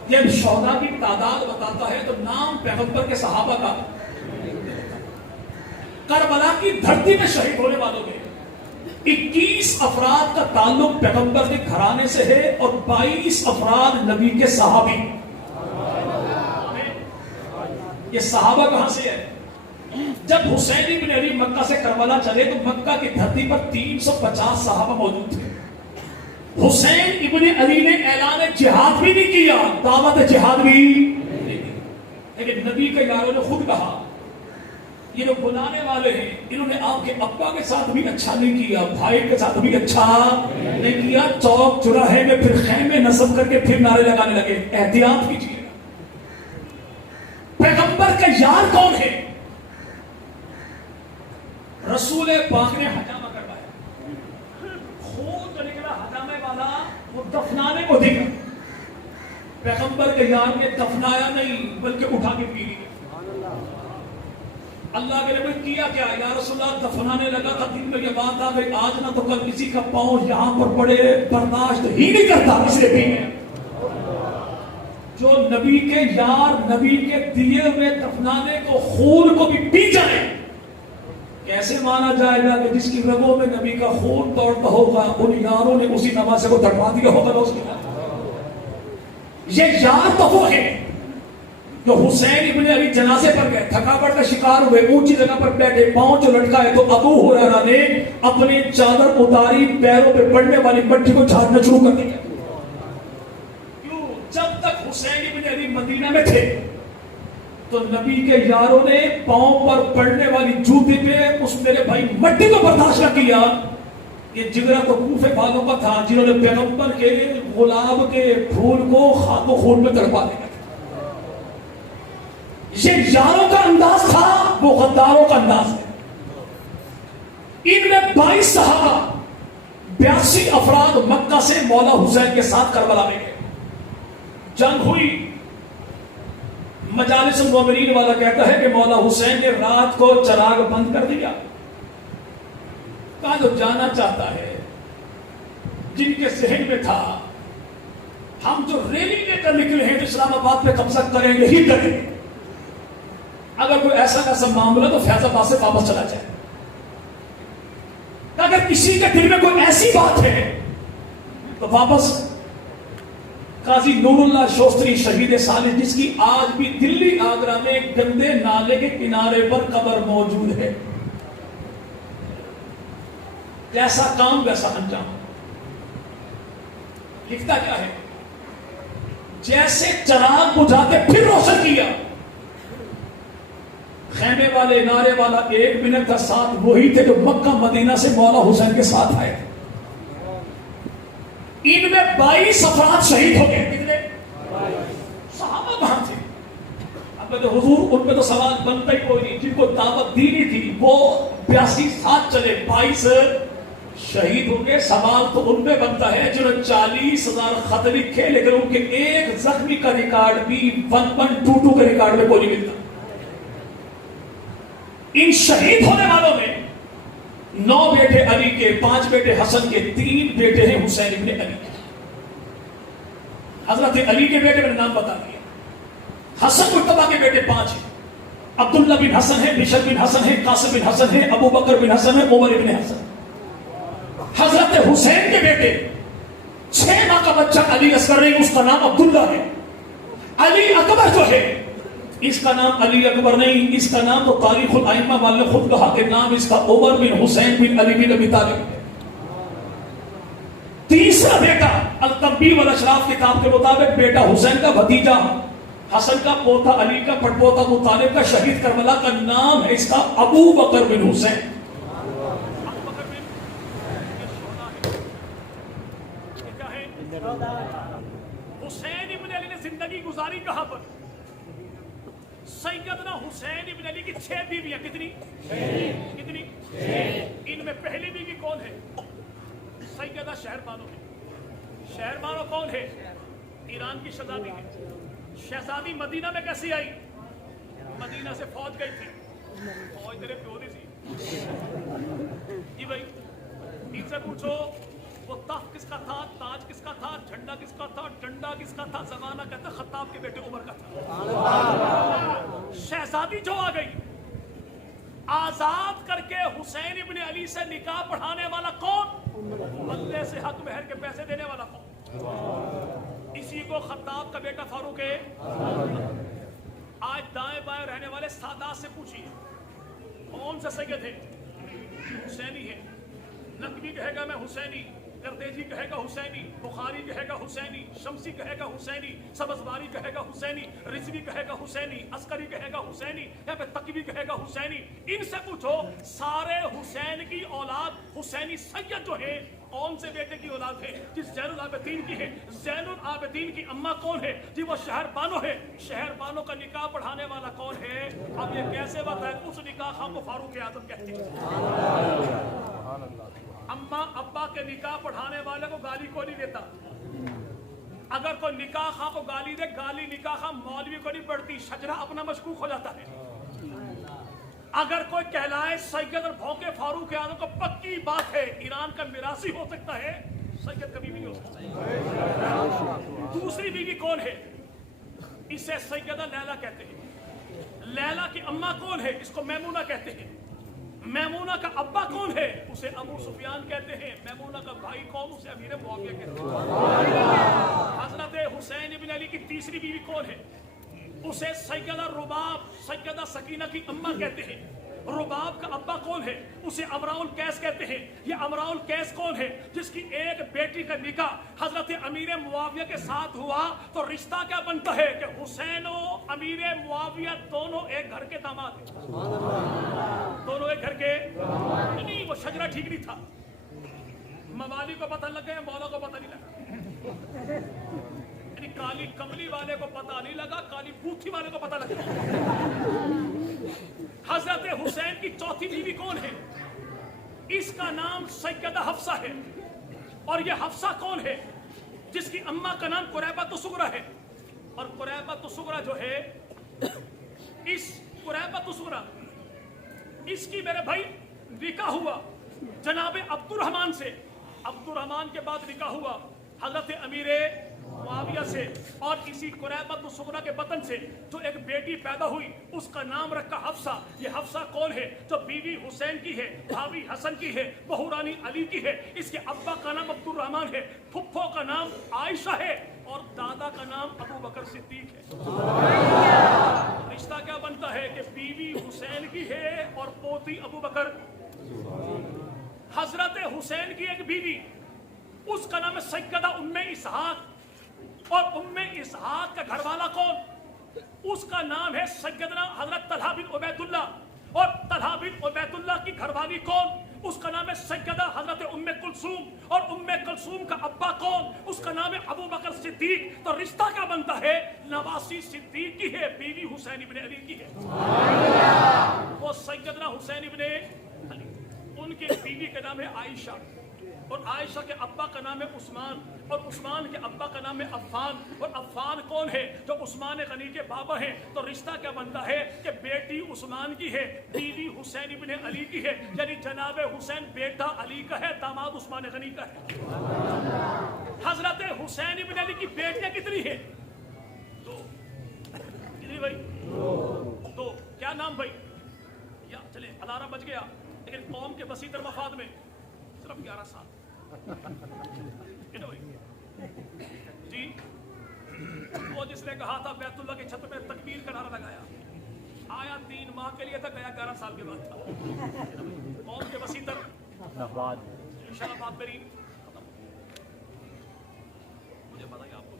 جب شہداء کی تعداد بتاتا ہے تو نام پیغمبر کے صحابہ کا، کربلا کی دھرتی میں شہید ہونے والوں میں 21 افراد کا تعلق پیغمبر کے گھرانے سے ہے اور 22 افراد نبی کے صحابی۔ یہ صحابہ کہاں سے ہے؟ جب حسین ابن علی مکہ سے کربلا چلے تو مکہ کی دھرتی پر 350 صحابہ موجود تھے۔ حسین ابن علی نے اعلان جہاد بھی نہیں کیا، دعوت جہاد بھی نہیں دی، لیکن نبی کے یاروں نے خود کہا یہ لوگ بلانے والے ہیں، انہوں نے آپ کے ابا کے ساتھ بھی اچھا نہیں کیا، بھائی کے ساتھ بھی اچھا نہیں کیا، چوک چوراہے میں پھر خیمے نصب کر کے پھر نعرے لگانے لگے، احتیاط کیجیے۔ پیغمبر کا یار کون ہے؟ رسول پاک نے حجامہ کروایا، خون تو نکلا حجامے والا، وہ دفنانے کو دکھا، پیغمبر کے یار نے دفنایا نہیں بلکہ اٹھا کے پی لیا۔ اللہ کے نبی کیا کیا؟ یا رسول اللہ دفنانے لگا تھا، دن میں یہ بات آ گئی آج نہ تو کل کسی کا پاؤں یہاں پر پڑے، برداشت ہی نہیں کرتا اس لیے پینے۔ جو نبی کے یار نبی کے دیے ہوئے دفنانے کو خون کو بھی پی جائے، کیسے مانا جائے گا کہ جس کی رگوں میں نبی کا خون دوڑتا ہوگا ان یاروں نے اسی نمازے کو دڑوا دیا ہوگا؟ یہ یار تو وہ ہے جو حسین ابن علی جنازے پر گئے، تھکاوٹ کا شکار ہوئے، اونچی جگہ پر بیٹھے، پاؤں جو لٹکائے تو ابو ہریرہ نے اپنی چادر اتاری، پیروں پہ پڑنے والی مٹی کو جھاڑنا شروع کر دیا۔ کیوں؟ جب تک حسین ابن علی مدینہ میں تھے تو نبی کے یاروں نے پاؤں پر پڑنے والی جوتی پہ اس میرے بھائی مٹی کو برداشت نہ کیا۔ یہ جگرہ تو کوفے والوں کا تھا جنہوں نے پیغمبر کے گلاب کے پھول کو خاک و خون میں تڑپا دیا۔ یہ یاروں کا انداز تھا، وہ غداروں کا انداز ہے۔ ان میں 22 صحابہ 82 افراد مکہ سے مولا حسین کے ساتھ کربلا میں گئے، جنگ ہوئی۔ مجالس المومنین والا کہتا ہے کہ مولا حسین نے رات کو چراغ بند کر دیا، کہا جو جانا چاہتا ہے، جن کے ذہن میں تھا ہم جو ریلی لے کر نکلے ہیں تو اسلام آباد پہ قبضہ کریں گے ہی کریں گے، اگر کوئی ایسا معاملہ تو فیض آباد سے واپس چلا جائے۔ اگر کسی کے دل میں کوئی ایسی بات ہے تو واپس۔ قاضی نور اللہ شوستری شہید صالح جس کی آج بھی دلی آگرہ میں گندے نالے کے کنارے پر قبر موجود ہے، جیسا کام ویسا انجام، لکھتا کیا ہے؟ جیسے چراغ بجھا کے پھر روشن کیا، خیمے والے نعرے والا 1 منٹ کا ساتھ وہی تھے جو مکہ مدینہ سے مولا حسین کے ساتھ آئے تھے۔ ان میں 22 افراد شہید ہو گئے۔ کتنے؟ صحابہ کہاں تھے؟ اب تو حضور ان پہ تو سوال بنتا ہی کوئی نہیں، جن کو دعوت دینی تھی وہ 82 ساتھ چلے، 22 شہید ہو گئے۔ سوال تو ان پہ بنتا ہے جنہوں نے 40,000 خط لکھے لیکن ان کے ایک زخمی کا ریکارڈ بھی 1122 کے ریکارڈ میں کوئی نہیں ملتا۔ ان شہید ہونے والوں میں 9 بیٹے علی کے، 5 بیٹے حسن کے، 3 بیٹے ہیں حسین ابن علی کے۔ حضرت علی کے بیٹے میں نے نام بتا دیا، حسن مرتبہ کے بیٹے 5 ہیں. عبداللہ بن حسن ہے, بشر بن حسن ہے, قاسم بن حسن ہے, ابو بکر بن حسن ہے, عمر بن حسن. حضرت حسین کے بیٹے 6 ماہ کا بچہ علی اصغر نہیں, اس کا نام عبداللہ ہے. علی اکبر جو ہے اس کا نام علی اکبر نہیں, اس کا نام تو تاریخ الائمہ والے خود کہا کہ نام اس کا عمر بن حسین بن علی بن ابی طالب. تیسرا بیٹا التنبیہ والاشراف کتاب کے مطابق بیٹا حسین کا بھتیجا, حسن کا پوتا, علی کا پڑپوتا, ابو طالب کا, شہید کربلا کا, نام ہے اس کا ابو بکر بن حسین. حسین ابن علی نے زندگی گزاری کہاں پر؟ سیدنا حسین ابن علی کی 6 بیویاں. کتنی؟ کتنی؟ ان میں پہلی بیوی کون ہے؟ سیدہ شہر بانو ہے. شہر بانو کون ہے؟ ایران کی شہزادی ہے. شہزادی مدینہ میں کیسی آئی؟ مدینہ سے فوج گئی تھی. فوج تیرے پیو دی سی. جی بھائی ان سے پوچھو وہ تخت کس کا تھا, تاج کس کا تھا, جھنڈا کس کا تھا, ڈنڈا کس کا تھا؟ زمانہ کہتا ہے خطاب کے بیٹے عمر کا تھا. شہزادی جو آ گئی آزاد کر کے حسین ابن علی سے نکاح پڑھانے والا کون؟ بدلے سے حق مہر کے پیسے دینے والا کون؟ اسی کو خطاب کا بیٹا فاروق ہے. آج دائیں بائیں رہنے والے سادات سے پوچھیے کون سے سید ہے؟ حسینی ہے. نقوی کہے گا میں حسینی, گردیجی کہے گا حسینی, بخاری کہے گا حسینی, شمسی کہے گا حسینی, سبزواری کہے گا حسینی, رضوی کہے گا حسینی, عسکری کہے گا حسینی, یا پھر تقوی کہے گا حسینی. ان سے پوچھو سارے حسین کی اولاد حسینی سید جو ہے کون سے بیٹے کی اولاد ہے؟ جس زین العابدین کی ہے. زین العابدین کی اماں کون ہے؟ جی وہ شہر بانو ہے. شہر بانو کا نکاح پڑھانے والا کون ہے؟ اب یہ کیسے بتائے اس نکاح خواہ کو فاروق اعظم کہتے ہیں. اماں ابا کے نکاح پڑھانے والے کو گالی کو نہیں دیتا. اگر کوئی نکاح خواہ کو گالی دے, گالی نکاح خواہ مولوی کو نہیں پڑتی, شجرہ اپنا مشکوک ہو جاتا ہے. اگر کوئی کہلائے سید اور بھونکے فاروق اعظم کو, پکی بات ہے ایران کا میراثی ہو سکتا ہے, سید کبھی بھی نہیں ہو سکتا. دوسری بیوی کون ہے؟ اسے سیدہ لیلا کہتے ہیں. لیلا کی اماں کون ہے؟ اس کو میمونہ کہتے ہیں. میمونہ کا ابا کون ہے؟ اسے ابو سفیان کہتے ہیں. میمونہ کا بھائی کون؟ اسے امیر معاویہ کہتے ہیں. حضرت حسین ابن علی کی تیسری بیوی کون ہے؟ اسے سیدہ رباب, سیدہ سکینہ کی اماں کہتے ہیں. رباب کا ابا کون ہے؟ اسے امراء القیس کہتے ہیں. یہ امراء القیس کون ہے؟ جس کی ایک بیٹی کا نکاح حضرت امیر معاویہ کے ساتھ ہوا تو رشتہ کیا بنتا ہے کہ حسین و امیر معاویہ دونوں ایک گھر کے داماد ہیں. دونوں ایک گھر کے نہیں, وہ شجرہ ٹھیک نہیں تھا. موالی کو پتہ لگ گیا, مولا کو پتہ نہیں لگا. یعنی کالی کملی والے کو پتہ نہیں لگا, کالی بوتھی والے کو پتہ لگا. حضرت حسین کی چوتھی بیوی کون ہے؟ اس کا نام سیدہ حفصہ ہے. اور یہ حفصہ کون ہے؟ جس کی اماں کا نام قریبۃ الصغریٰ ہے. اور قریبۃ الصغریٰ جو ہے, اس قریبۃ الصغریٰ اس کی میرے بھائی نکاح ہوا جناب عبد الرحمن سے. عبد الرحمن کے بعد نکاح ہوا حضرت امیر معاویہ سے. اور اسی قریبۃ الصغریٰ کے بطن سے جو ایک بیٹی پیدا ہوئی اس کا نام رکھا حفصہ. یہ حفصہ کون ہے؟ جو بیوی حسین کی ہے, بھابی حسن کی ہے, بہو رانی علی کی ہے. اس کے ابا کا نام عبد الرحمن ہے, پھپھو کا نام عائشہ ہے, اور دادا کا نام ابو بکر صدیق ہے. رشتہ کیا بنتا ہے کہ بیوی حسین کی ہے اور پوتی ابو بکر. حضرت حسین کی ایک بیوی, اس کا نام ہے سیدہ ام اسحاق. اور ام اسحاق کا گھر والا کون؟ اس کا نام ہے سیدنا حضرت طلحہ بن عبید اللہ. اور طلحہ بن عبید اللہ کی گھر والی کون؟ اس کا نام ہے سیدہ حضرت ام کلثوم. اور ام کلثوم کا ابا کون؟ اس کا نام ہے ابو بکر صدیق. تو رشتہ کیا بنتا ہے؟ نواسی صدیق کی ہے, بیوی حسین ابن علی کی ہے. وہ سیدنا حسین ابن علی, ان کی بیوی کا نام ہے عائشہ. اور عائشہ کے ابا کا نام ہے عثمان. اور عثمان کے ابا کا نام ہے عفان. اور عفان کون ہے؟ جو عثمان غنی کے بابا ہیں. تو رشتہ کیا بنتا ہے کہ بیٹی عثمان کی ہے, بیوی حسین ابن علی کی ہے. یعنی جناب حسین بیٹا علی کا ہے, داماد عثمان غنی کا ہے. حضرت حسین ابن علی کی بیٹیاں کتنی ہیں؟ 2. کتنی کتنی بھائی؟ دو. کیا نام بھائی؟ یا چلے الارم بج گیا، لیکن قوم کے وسیع تر مفاد میں صرف 11 سال. کتنے بھائی؟ جی وہ جس نے کہا تھا بیت اللہ کی چھت میں تکبیر کا نعرہ لگایا، آیا 3 ماہ کے لیے تھا، گیا 11 سال کے بعد تھا. قوم کے وسیع تر مفاد. انشاءاللہ بات میری مجھے پتا ہے آپ کو.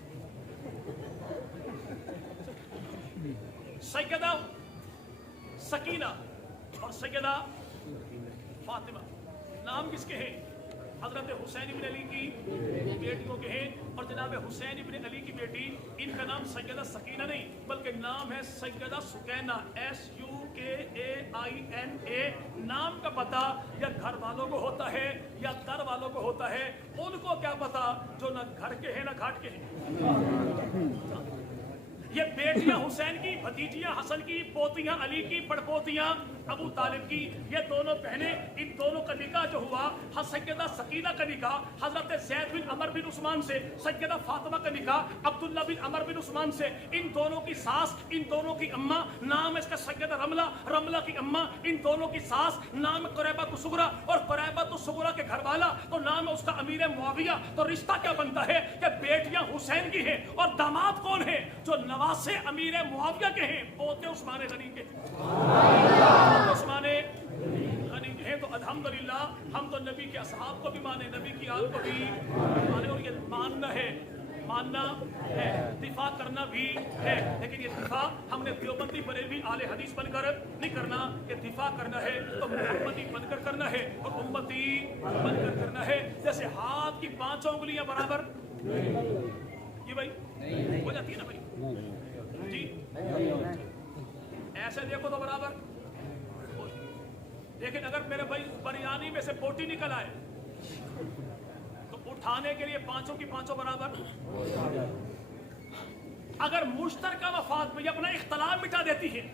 سیدہ سکینہ اور سیدہ فاطمہ نام کس کے ہیں؟ حضرت حسین ابن علی کی بیٹیوں کے ہیں. اور جناب حسین ابن علی کی بیٹی، ان کا نام سیدہ سکینہ نہیں بلکہ نام ہے سیدہ سکینہ، SUKAINA. نام کا پتہ یا گھر والوں کو ہوتا ہے یا در والوں کو ہوتا ہے، ان کو کیا پتا جو نہ گھر کے ہیں نہ گھاٹ کے ہیں. یہ بیٹیاں حسین کی، بھتیجیاں حسن کی، پوتیاں علی کی، پڑپوتیاں ابو طالب کی، یہ دونوں بہنیں. ان دونوں کا نکاح جو ہوا، سیدہ سکینہ کا نکاح حضرت زید بن عمر بن عثمان سے، سیدہ فاطمہ کا نکاح عبداللہ بن عمر بن عثمان سے. ان دونوں کی ساس، ان دونوں کی اماں، نام اس کا سیدہ رملہ، رملہ کی اماں. ان دونوں کی ساس نام قریبۃ الصغریٰ، اور قریبۃ الصغریٰ کے گھر والا تو نام ہے اس کا امیر معاویہ. تو رشتہ کیا بنتا ہے کہ بیٹیاں حسین کی ہیں اور داماد کون ہیں؟ جو نواسے امیر معاویہ کے ہیں، پوتے عثمان غنی کے. عثمان غنی ہیں. تو الحمدللہ ہم تو نبی کے اصحاب کو بھی مانے، نبی کی آل کو بھی مانے. اور یہ ماننا ہے، ماننا ہے، دفاع کرنا بھی ہے. لیکن یہ دفاع ہم نے دیوبندی بریلوی اہل حدیث بن کر نہیں کرنا. یہ دفاع کرنا ہے تو محمدی بن کر کرنا ہے اور امتی بن کر کرنا ہے. جیسے ہاتھ کی 5 انگلیاں برابر یہ بھائی ہو جاتی ہے نا بھائی جی، ایسے دیکھو تو برابر. لیکن اگر میرے بھائی بریانی میں سے بوٹی نکل آئے تو اٹھانے کے لیے 5 کی 5 برابر. اگر مشترکہ مفاد میں یہ اپنا اختلاف مٹا دیتی ہے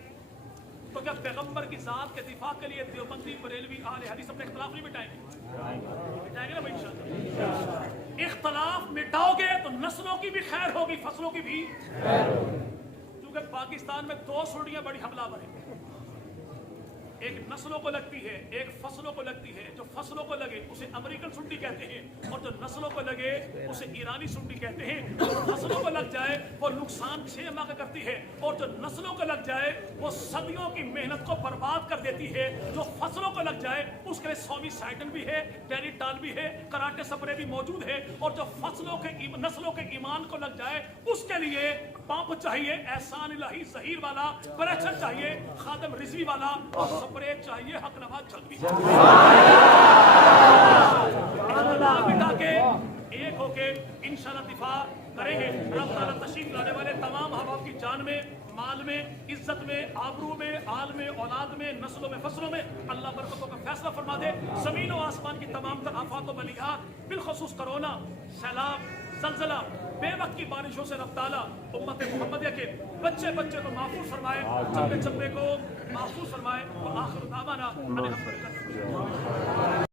تو کیا پیغمبر کی ذات کے دفاع کے لیے دیوبندی بریلوی اہل حدیث اپنے اختلاف نہیں مٹائیں گے؟ مٹائیں گے نا بھائی انشاءاللہ. اختلاف مٹاؤ گے تو نسلوں کی بھی خیر ہوگی، فصلوں کی بھی. کیونکہ پاکستان میں 2 سنڈیاں بڑی حملہ بنے، ایک نسلوں کو لگتی ہے، ایک فصلوں کو لگتی ہے. جو فصلوں کو لگے اسے امریکن سنڈی کہتے ہیں، اور جو نسلوں کو لگے اسے ایرانی سنڈی کہتے ہیں. جو فصلوں کو لگ جائے وہ نقصان 6 ماہ کا کرتی ہے، اور جو نسلوں کو لگ جائے وہ صدیوں کی محنت کو برباد کر دیتی ہے. جو فصلوں کو لگ جائے اس کے لیے سومی سائڈن بھی ہے، ٹیری ٹال بھی ہے، کراٹے سپرے بھی موجود ہے. اور جو فصلوں کے نسلوں کے ایمان کو لگ جائے اس کے لیے پمپ چاہیے احسان الہی ظہیر والا، پریشر چاہیے خادم رضوی والا، اور سپرے چاہیے حق نواز جلوی. مٹا کے ایک ہو کے انشاءاللہ دفاع کریں گے. رب تعالیٰ تشریف لانے والے تمام احباب کی جان میں، مال میں، عزت میں، آبرو میں، آل میں، اولاد میں، نسلوں میں، فصلوں میں اللہ برکتوں کا فیصلہ فرما دے. زمین و آسمان کی تمام تر آفات و بلیات، بالخصوص کرونا، سیلاب، زلزلہ، بے وقت کی بارشوں سے رب تعالیٰ امت محمدیہ کے بچے بچے کو محفوظ فرمائے، چمبے چمبے کو محفوظ فرمائے. وآخر دعوانا ان الحمد للہ.